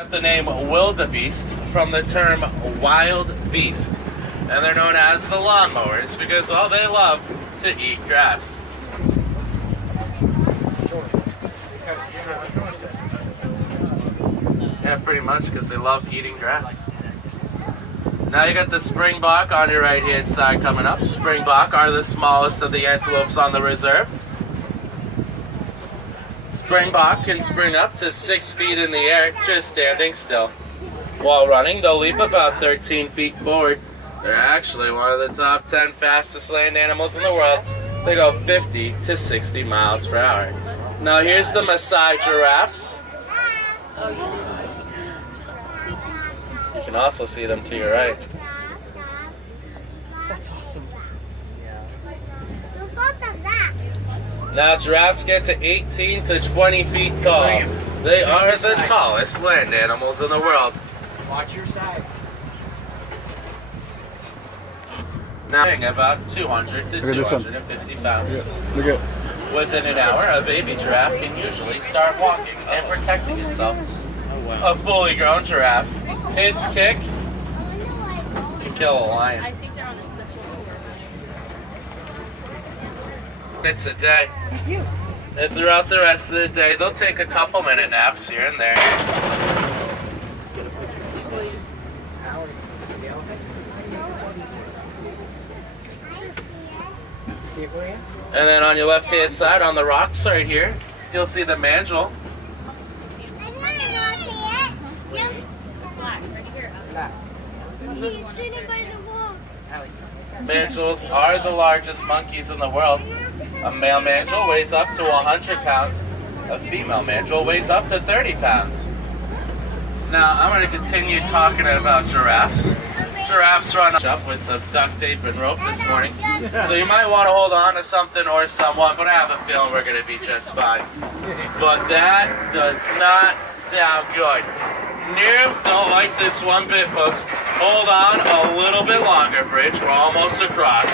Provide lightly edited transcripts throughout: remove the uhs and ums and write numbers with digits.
Got the name wildebeest from the term wild beast, and they're known as the lawnmowers because, well, they love to eat grass. Yeah, pretty much because they love eating grass. Now you got the springbok on your right hand side coming up. Springbok are the smallest of the antelopes on the reserve. Springbok can spring up to 6 feet in the air just standing still. While running, they'll leap about 13 feet forward. They're actually one of the top 10 fastest land animals in the world. They go 50 to 60 miles per hour. Now here's the Maasai giraffes. You can also see them to your right. That's awesome. Now giraffes get to 18 to 20 feet tall. They are the tallest land animals in the world. Watch your side. Now about 200 to 250 pounds. Look at Within an hour, a baby giraffe can usually start walking and protecting itself. A fully grown giraffe, its kick can kill a lion. I think they're on a special tour. It's a day. And throughout the rest of the day, they'll take a couple minute naps here and there. See it for you? And then on your left hand side, on the rocks right here, you'll see the mandrill. Black, right here. Mandrills are the largest monkeys in the world. A male mandrill weighs up to 100 pounds. A female mandrill weighs up to 30 pounds. Now, I'm going to continue talking about giraffes. Giraffes run up with some duct tape and rope this morning. So you might want to hold on to something or someone, but I have a feeling we're going to be just fine. But that does not sound good. Nope, don't like this one bit, folks. Hold on a little bit longer, Bridge. We're almost across.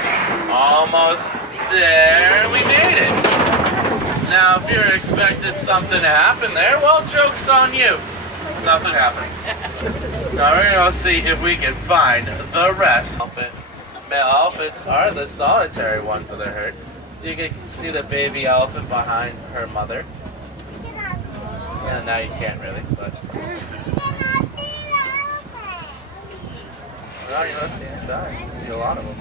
Almost there. We made it. Now, if you're expecting something to happen there, well, joke's on you. Nothing happened. Now we're going to see if we can find the rest. Male elephants are the solitary ones of the herd. You can see the baby elephant behind her mother. And now you can't really, but... No, you don't see inside. You can see a lot of them.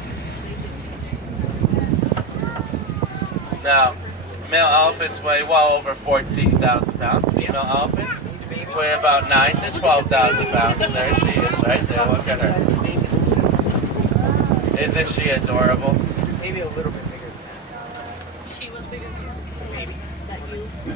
Now, male elephants weigh well over 14,000 pounds. Female elephants weigh about 9 to 12,000 pounds. And there she is, right there. Look at her. Isn't she adorable? Maybe a little bit bigger. She was bigger than you. Maybe. That you.